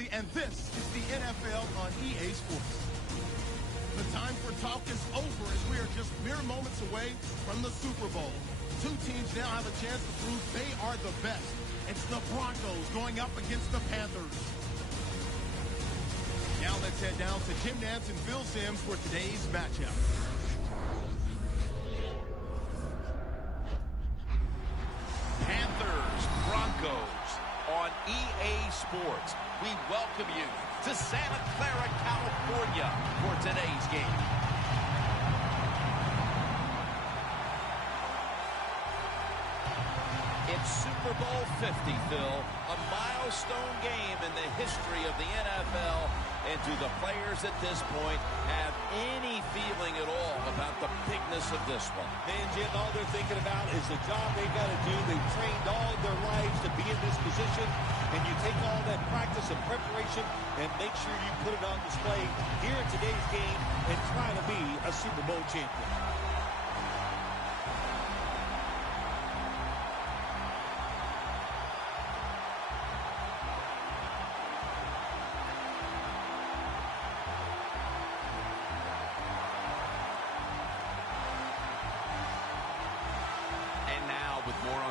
Absolutely, and this is the NFL on EA Sports. The time for talk is over as we are just mere moments away from the Super Bowl. Two teams now have a chance to prove they are the best. It's the Broncos going up against the Panthers. Now let's head down to Jim Nantz and Phil Simms for today's matchup. Panthers, Broncos on EA Sports. We welcome you to Santa Clara, California for today's game. It's Super Bowl 50, Phil, a milestone game in the history of the NFL. And do the players at this point have any feeling at all about the bigness of this one? Man, Jim, all they're thinking about is the job they've got to do. They've trained all of their lives to be in this position. And you take all that practice and preparation and make sure you put it on display here in today's game and try to be a Super Bowl champion.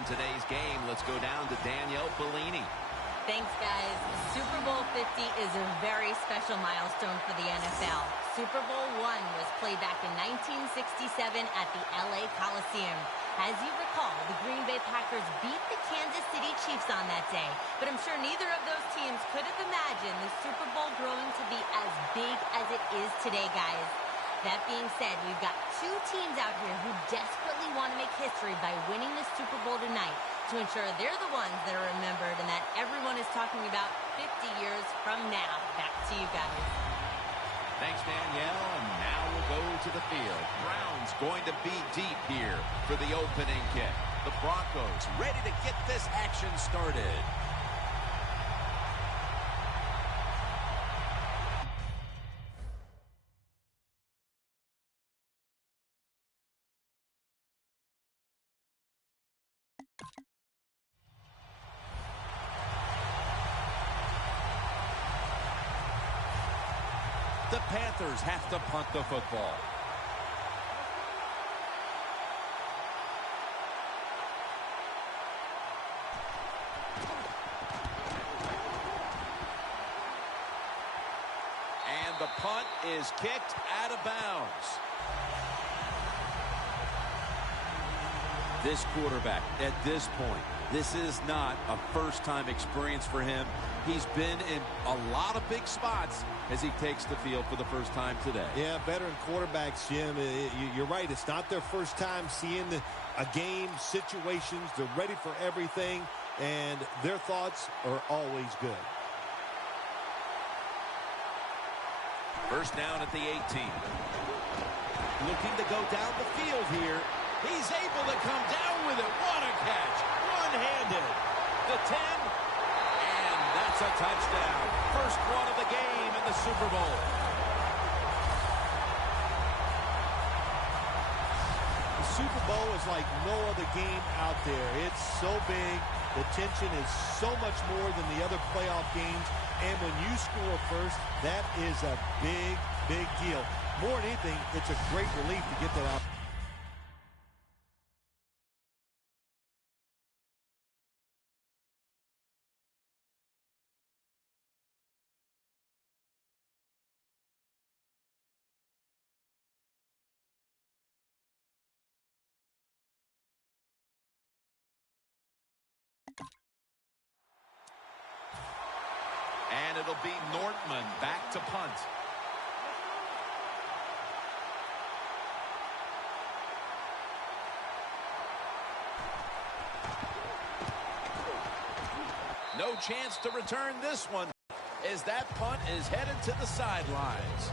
Today's game, let's go down to Danielle Bellini. Thanks, guys. Super Bowl 50 is a very special milestone for the NFL. Super Bowl I was played back in 1967 at the LA Coliseum. As you recall, the Green Bay Packers beat the Kansas City Chiefs on that day. But I'm sure neither of those teams could have imagined the Super Bowl growing to be as big as it is today, guys. That being said, we've got two teams out here who desperately want to make history by winning the Super Bowl tonight to ensure they're the ones that are remembered and that everyone is talking about 50 years from now. Back to you guys. Thanks, Danielle. And now we'll go to the field. Browns going to be deep here for the opening kick. The Broncos ready to get this action started. The Panthers have to punt the football. And the punt is kicked out of bounds. This quarterback, at this point, this is not a first-time experience for him. He's been in a lot of big spots as he takes the field for the first time today. Yeah, veteran quarterbacks, Jim, you're right. It's not their first time seeing a game, situations. They're ready for everything, and their thoughts are always good. First down at the 18. Looking to go down the field here. He's able to come down with it. What a catch. One-handed. The 10. And that's a touchdown. First one of the game in the Super Bowl. The Super Bowl is like no other game out there. It's so big. The tension is so much more than the other playoff games. And when you score first, that is a big, big deal. More than anything, it's a great relief to get that out. And it'll be Nortman back to punt. No chance to return this one as that punt is headed to the sidelines.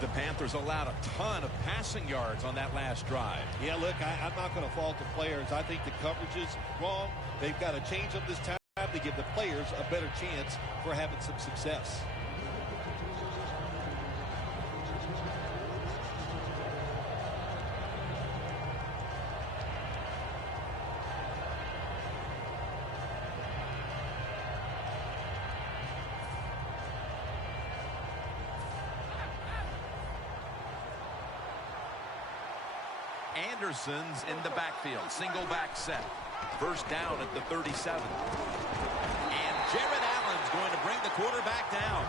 The Panthers allowed a ton of passing yards on that last drive. Yeah, look, I'm not going to fault the players. I think the coverage is wrong. They've got to change up this time to give the players a better chance for having some success. Anderson's in the backfield. Single back set. First down at the 37. And Jared Allen's going to bring the quarterback down.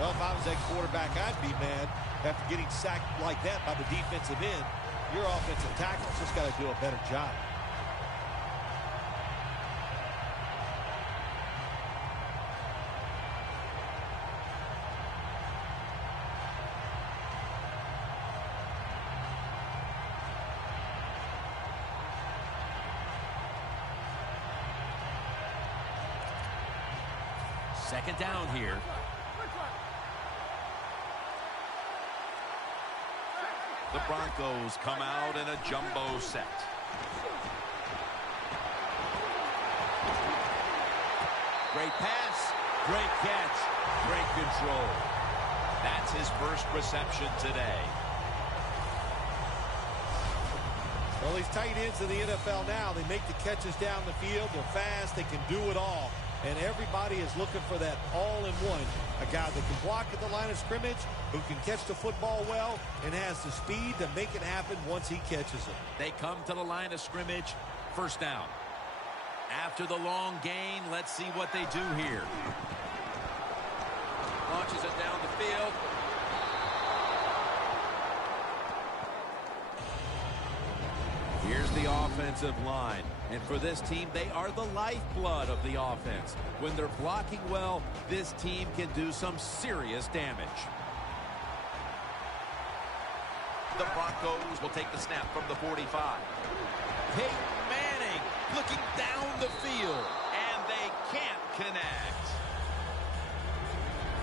Well, if I was that quarterback, I'd be mad after getting sacked like that by the defensive end. Your offensive tackle's just got to do a better job. Second down here. The Broncos come out in a jumbo set. Great pass, great catch, great control. That's his first reception today. Well, these tight ends in the NFL now, they make the catches down the field. They're fast. They can do it all. And everybody is looking for that all-in-one. A guy that can block at the line of scrimmage, who can catch the football well, and has the speed to make it happen once he catches it. They come to the line of scrimmage. First down. After the long gain, let's see what they do here. Launches it down the field. Here's the offensive line. And for this team, they are the lifeblood of the offense. When they're blocking well, this team can do some serious damage. The Broncos will take the snap from the 45. Peyton Manning looking down the field, and they can't connect.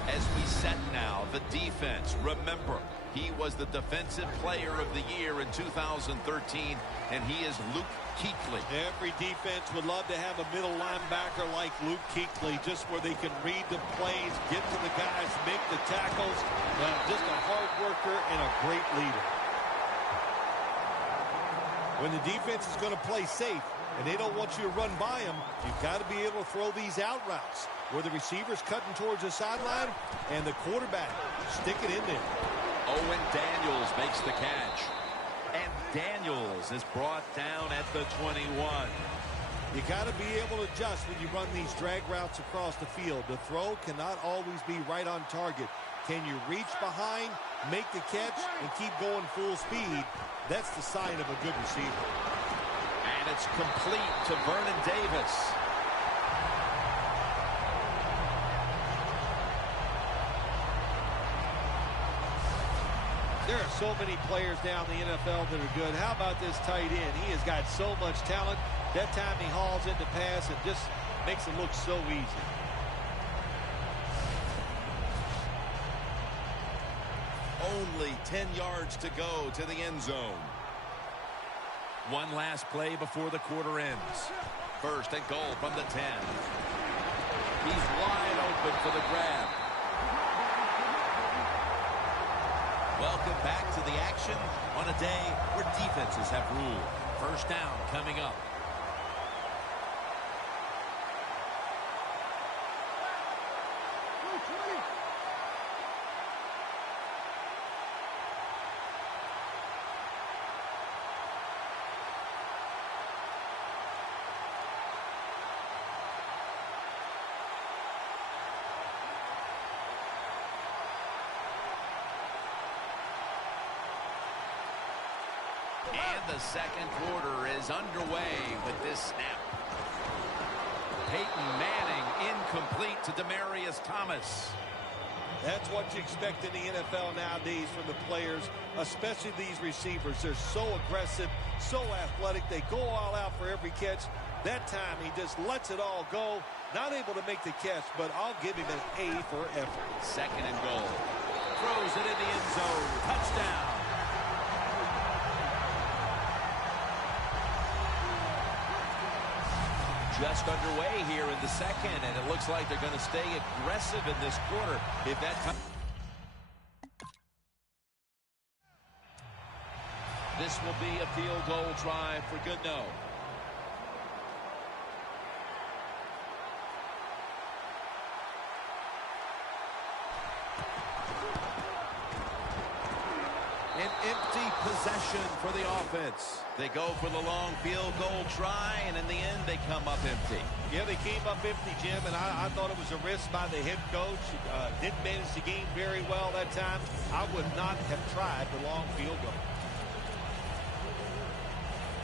As we set now, the defense, remember, he was the defensive player of the year in 2013, and he is Luke Kuechly. Every defense would love to have a middle linebacker like Luke Kuechly, just where they can read the plays, get to the guys, make the tackles. Just a hard worker and a great leader. When the defense is going to play safe and they don't want you to run by them, you've got to be able to throw these out routes where the receiver's cutting towards the sideline and the quarterback stick it in there. Owen Daniels makes the catch. And Daniels is brought down at the 21. You got to be able to adjust when you run these drag routes across the field. The throw cannot always be right on target. Can you reach behind, make the catch, and keep going full speed? That's the sign of a good receiver. And it's complete to Vernon Davis. There are so many players down in the NFL that are good. How about this tight end? He has got so much talent. That time he hauls into pass and just makes it look so easy. Only 10 yards to go to the end zone. One last play before the quarter ends. First and goal from the 10. He's wide open for the grab. Welcome back to the action on a day where defenses have ruled. First down coming up. And the second quarter is underway with this snap. Peyton Manning incomplete to Demaryius Thomas. That's what you expect in the NFL nowadays from the players, especially these receivers. They're so aggressive, so athletic. They go all out for every catch. That time he just lets it all go. Not able to make the catch, but I'll give him an A for effort. Second and goal. Throws it in the end zone. Touchdown. Just underway here in the second, and it looks like they're going to stay aggressive in this quarter. If that time, this will be a field goal try for good no. formation for the offense. They go for the long field goal try, and in the end, they come up empty. Yeah, they came up empty, Jim, and I thought it was a risk by the head coach. Didn't manage the game very well that time. I would not have tried the long field goal.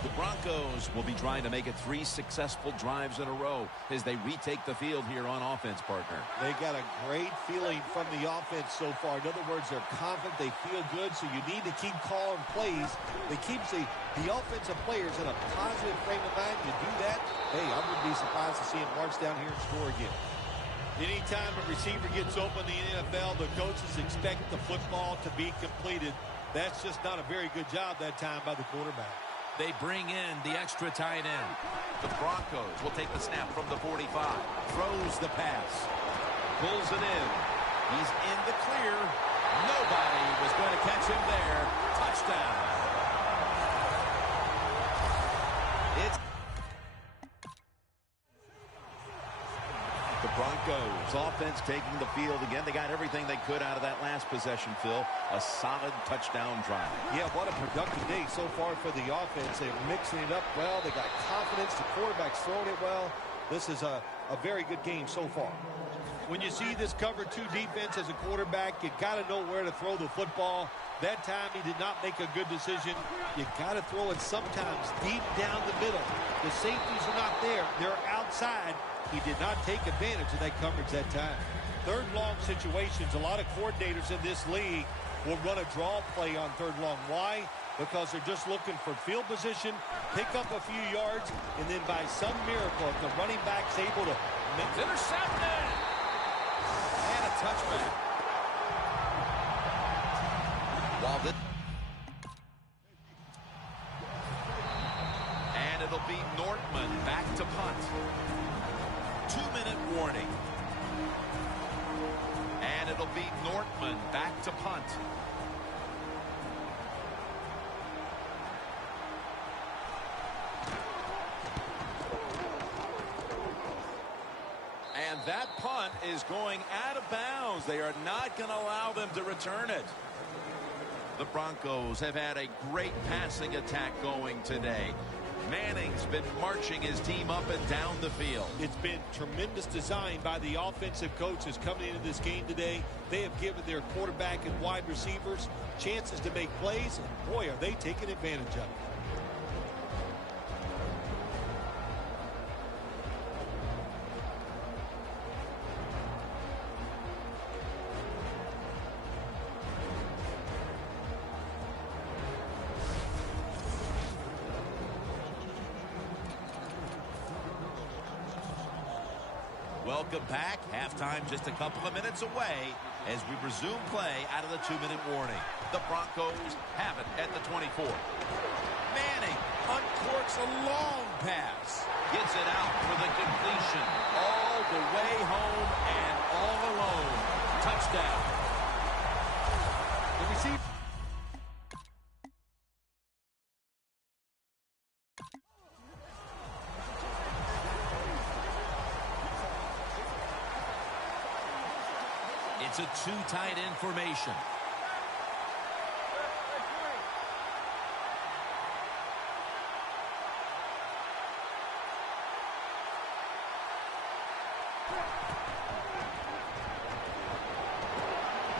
The Broncos will be trying to make it 3 successful drives in a row as they retake the field here on offense, partner. They got a great feeling from the offense so far. In other words, they're confident, they feel good, so you need to keep calling plays. It keeps the offensive players in a positive frame of mind. You do that, hey, I wouldn't be surprised to see him march down here and score again. Anytime a receiver gets open in the NFL, the coaches expect the football to be completed. That's just not a very good job that time by the quarterback. They bring in the extra tight end. The Broncos will take the snap from the 45. Throws the pass. Pulls it in. He's in the clear. Nobody was going to catch him there. Touchdown. It's the Broncos offense taking the field again. They got everything they could out of that last possession, Phil. A solid touchdown drive. Yeah, what a productive day so far for the offense. They're mixing it up well. They got confidence. The quarterback's throwing it well. This is a very good game so far. When you see this cover 2 defense as a quarterback, you got to know where to throw the football. That time he did not make a good decision. You got to throw it sometimes deep down the middle. The safeties are not there. They're outside. He did not take advantage of that coverage that time. Third long situations, a lot of coordinators in this league will run a draw play on third long. Why? Because they're just looking for field position, pick up a few yards, and then by some miracle, if the running back's able to... It's intercepted! And a touchback. While this... And it'll be Nortman back to punt. 2-minute warning. And it'll be Nortman back to punt. And that punt is going out of bounds. They are not going to allow them to return it. The Broncos have had a great passing attack going today. Manning's been marching his team up and down the field. It's been tremendous design by the offensive coaches coming into this game today. They have given their quarterback and wide receivers chances to make plays, and boy, are they taking advantage of it. Welcome back. Halftime just a couple of minutes away as we resume play out of the 2-minute warning. The Broncos have it at the 24. Manning uncorks a long pass. Gets it out for the completion. All the way home and all alone. Touchdown. The receiver. It's a 2 tight end formation.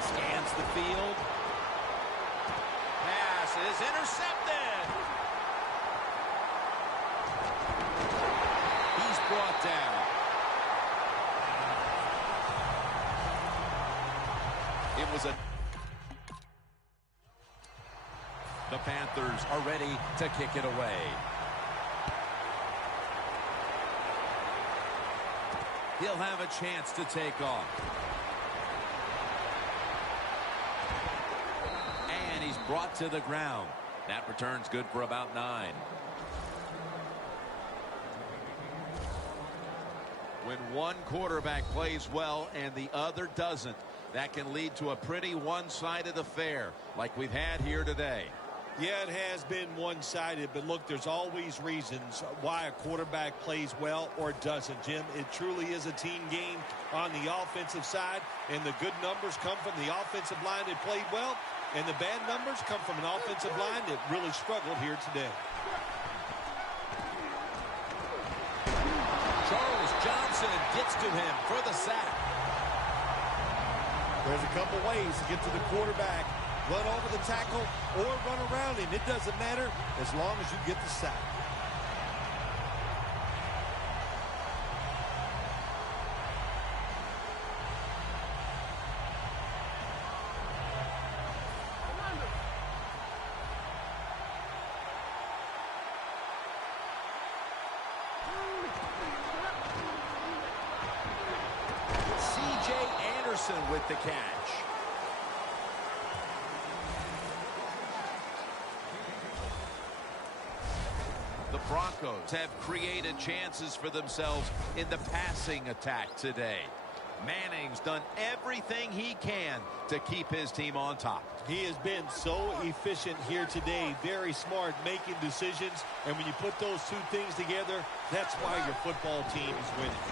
Scans the field. Pass is intercepted. He's brought down. It was a... The Panthers are ready to kick it away. He'll have a chance to take off. And he's brought to the ground. That return's good for about 9. When one quarterback plays well and the other doesn't, that can lead to a pretty one-sided affair like we've had here today. Yeah, it has been one-sided, but look, there's always reasons why a quarterback plays well or doesn't, Jim. It truly is a team game on the offensive side, and the good numbers come from the offensive line that played well And the bad numbers come from an offensive line that really struggled here today. Charles Johnson gets to him for the sack. There's a couple ways to get to the quarterback. Run over the tackle or run around him. It doesn't matter as long as you get the sack. With the catch. The Broncos have created chances for themselves in the passing attack today. Manning's done everything he can to keep his team on top. He has been so efficient here today. Very smart making decisions. And when you put those two things together, that's why your football team is winning.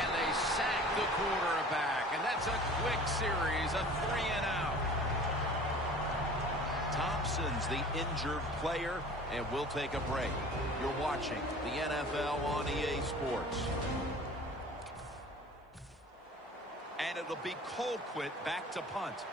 And they sack the quarterback, and that's a quick series, a 3-and-out. Thompson's the injured player, and we'll take a break. You're watching the NFL on EA Sports. And it'll be Colquitt back to punt.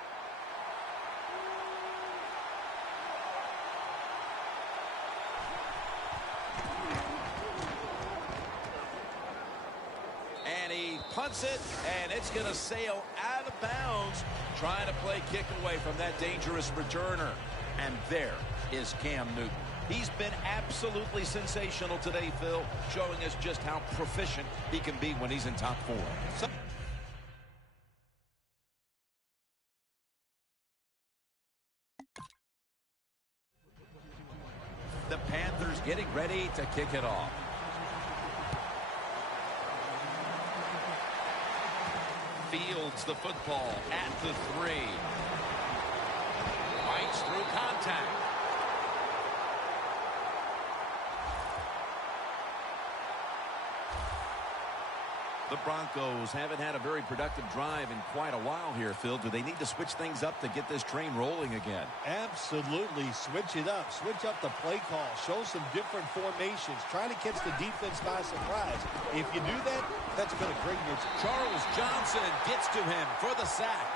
And he punts it, and it's going to sail out of bounds, trying to play kick away from that dangerous returner. And there is Cam Newton. He's been absolutely sensational today, Phil, showing us just how proficient he can be when he's in top form. The Panthers getting ready to kick it off. Fields the football at the 3. Fights through contact. The Broncos haven't had a very productive drive in quite a while here, Phil. Do they need to switch things up to get this train rolling again? Absolutely. Switch it up. Switch up the play call. Show some different formations. Try to catch the defense by surprise. If you do that, that's been a great move. Charles Johnson gets to him for the sack.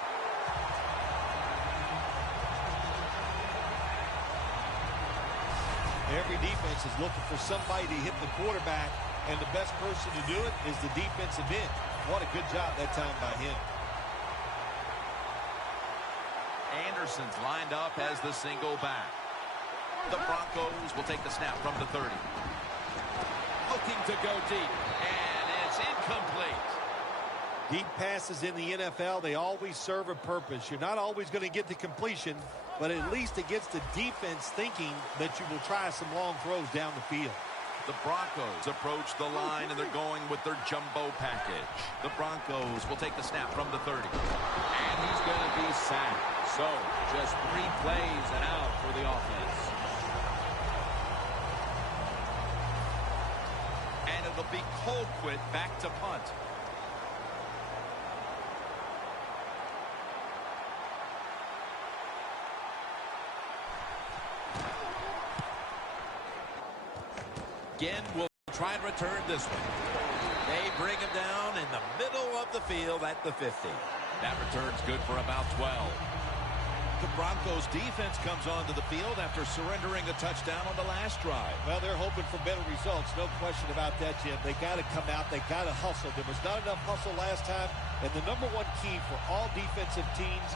Every defense is looking for somebody to hit the quarterback, and the best person to do it is the defensive end. What a good job that time by him. Anderson's lined up as the single back. The Broncos will take the snap from the 30. Looking to go deep, and it's incomplete. Deep passes in the NFL, they always serve a purpose. You're not always going to get the completion, but at least it gets the defense thinking that you will try some long throws down the field. The Broncos approach the line, and they're going with their jumbo package. The Broncos will take the snap from the 30. And he's going to be sacked. So, just 3 plays and out for the offense. And it'll be Colquitt back to punt. Again, we'll try and return this one. They bring him down in the middle of the field at the 50. That return's good for about 12. The Broncos defense comes onto the field after surrendering a touchdown on the last drive. Well, they're hoping for better results. No question about that, Jim. They got to come out. They got to hustle. There was not enough hustle last time. And the number one key for all defensive teams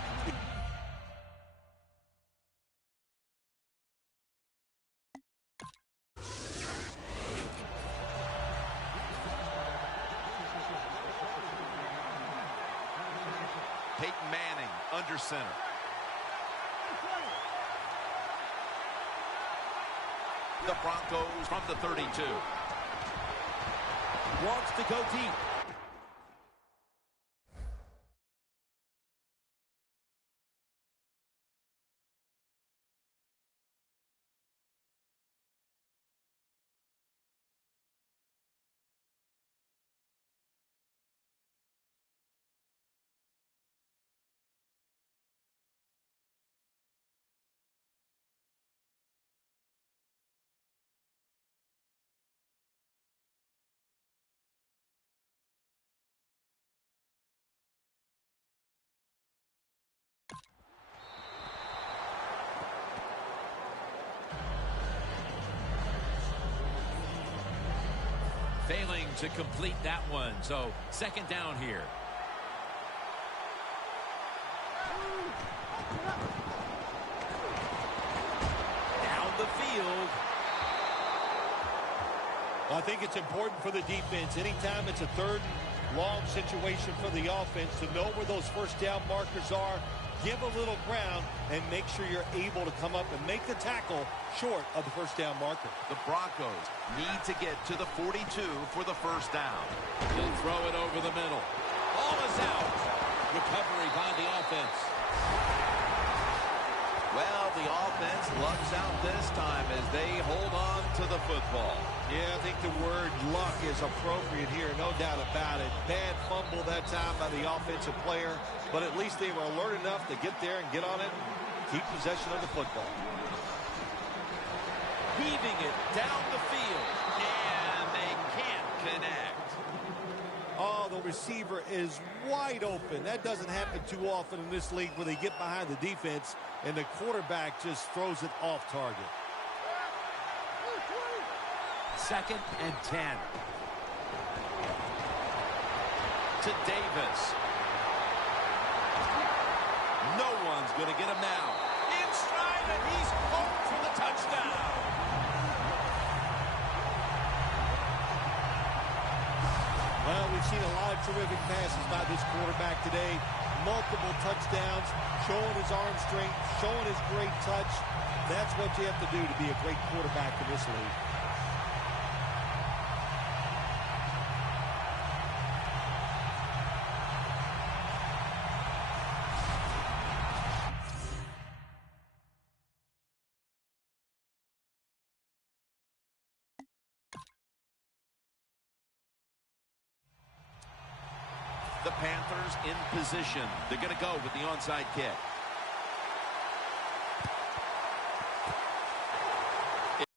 Peyton Manning under center. The Broncos from the 32. Wants to go deep. Failing to complete that one. So second down here. Down the field. I think it's important for the defense. Anytime it's a third and long situation for the offense to know where those first down markers are, give a little ground, and make sure you're able to come up and make the tackle short of the first down marker. The Broncos need to get to the 42 for the first down. He'll throw it over the middle. Ball is out. Recovery by the offense. Well, the offense lucks out this time as they hold on to the football. Yeah, I think the word luck is appropriate here, no doubt about it. Bad fumble that time by the offensive player, but at least they were alert enough to get there and get on it, keep possession of the football. Weaving it down the field, and they can't connect. Oh, the receiver is wide open. That doesn't happen too often in this league where they get behind the defense and the quarterback just throws it off target. 2nd and 10. To Davis. No one's going to get him now. In stride, and he's home for the touchdown. Well, we've seen a lot of terrific passes by this quarterback today. Multiple touchdowns, showing his arm strength, showing his great touch. That's what you have to do to be a great quarterback in this league. The Panthers in position. They're going to go with the onside kick.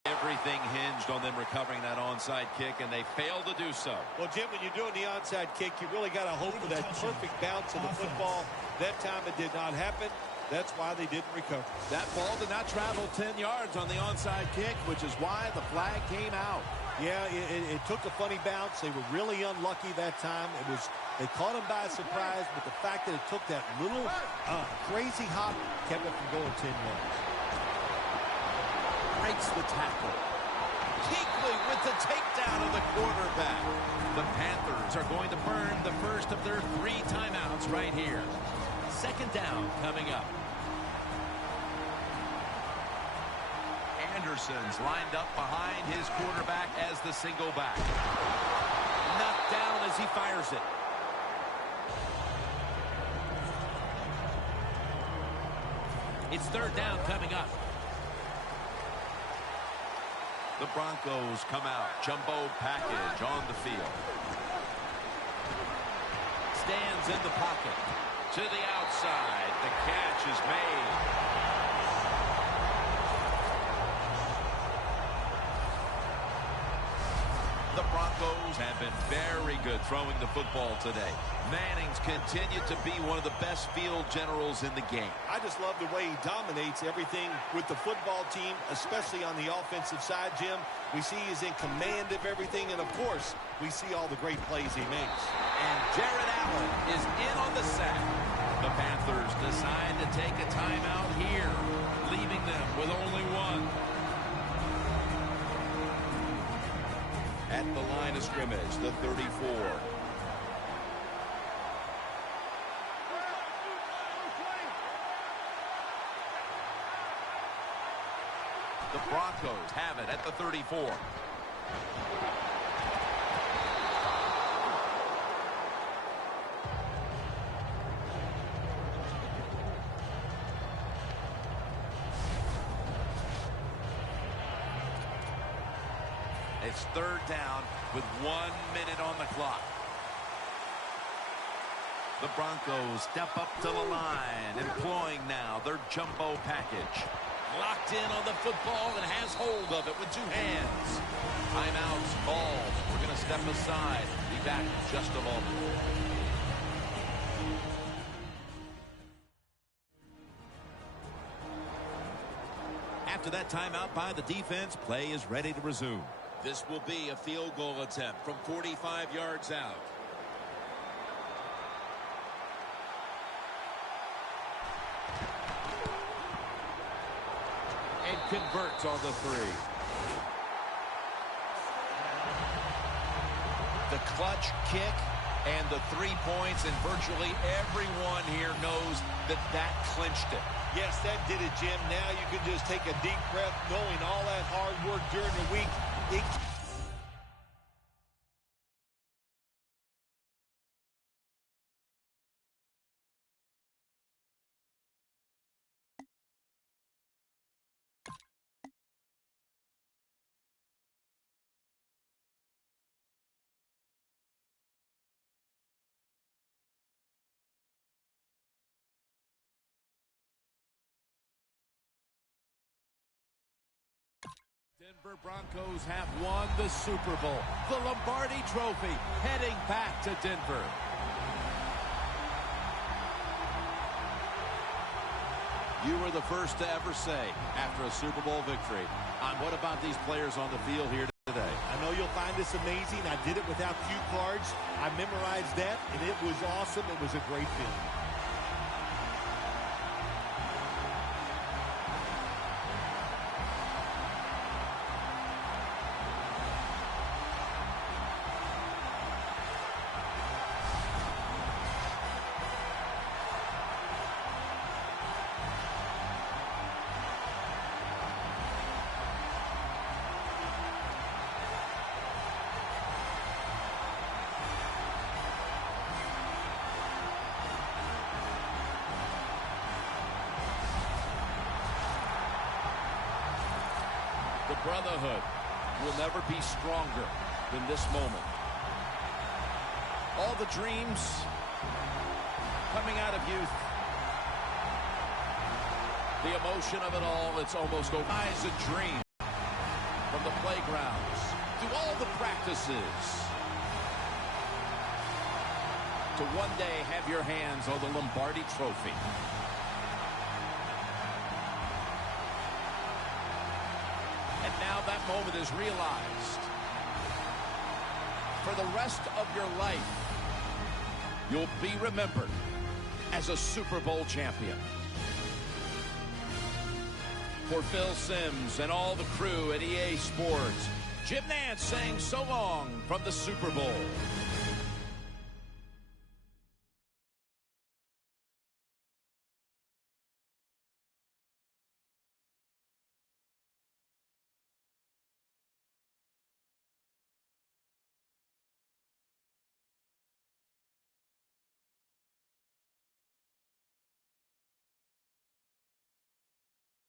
Everything hinged on them recovering that onside kick, and they failed to do so. Well, Jim, when you're doing the onside kick, you really got to hope for that perfect bounce of the football. That time it did not happen. That's why they didn't recover. That ball did not travel 10 yards on the onside kick, which is why the flag came out. Yeah, it took a funny bounce. They were really unlucky that time. They caught him by surprise, but the fact that it took that little crazy hop kept it from going 10 yards. Breaks the tackle. Kuechly with the takedown of the quarterback. The Panthers are going to burn the first of their 3 timeouts right here. 2nd down coming up. Anderson's lined up behind his quarterback as the single back. Knocked down as he fires it. It's 3rd down coming up. The Broncos come out. Jumbo package on the field. Stands in the pocket. To the outside. The catch is made. The Broncos have been very good throwing the football today. Manning's continued to be one of the best field generals in the game. I just love the way he dominates everything with the football team, especially on the offensive side, Jim. We see he's in command of everything, and of course, we see all the great plays he makes. And Jared Allen is in on the sack. The Panthers decide to take a timeout here, leaving them with only one. At the line of scrimmage, the 34. The Broncos have it at the 34. It's 3rd down with 1 minute on the clock. The Broncos step up to the line, employing now their jumbo package. Locked in on the football and has hold of it with 2 hands. Timeout's called. We're going to step aside. Be back in just a moment. After that timeout by the defense, play is ready to resume. This will be a field goal attempt from 45 yards out. And converts on the three. The clutch kick and the 3 points, and virtually everyone here knows that that clinched it. Yes, that did it, Jim. Now you can just take a deep breath knowing all that hard work during the week. Denver Broncos have won the Super Bowl. The Lombardi Trophy heading back to Denver. You were the first to ever say, after a Super Bowl victory, what about these players on the field here today? I know you'll find this amazing. I did it without cue cards. I memorized that, and it was awesome. It was a great feeling. The brotherhood will never be stronger than this moment. All the dreams coming out of youth. The emotion of it all, it's almost over. Eyes a dream from the playgrounds to all the practices to one day have your hands on the Lombardi Trophy. And now that moment is realized. For the rest of your life, you'll be remembered as a Super Bowl champion. For Phil Simms and all the crew at EA Sports, Jim Nantz saying so long from the Super Bowl.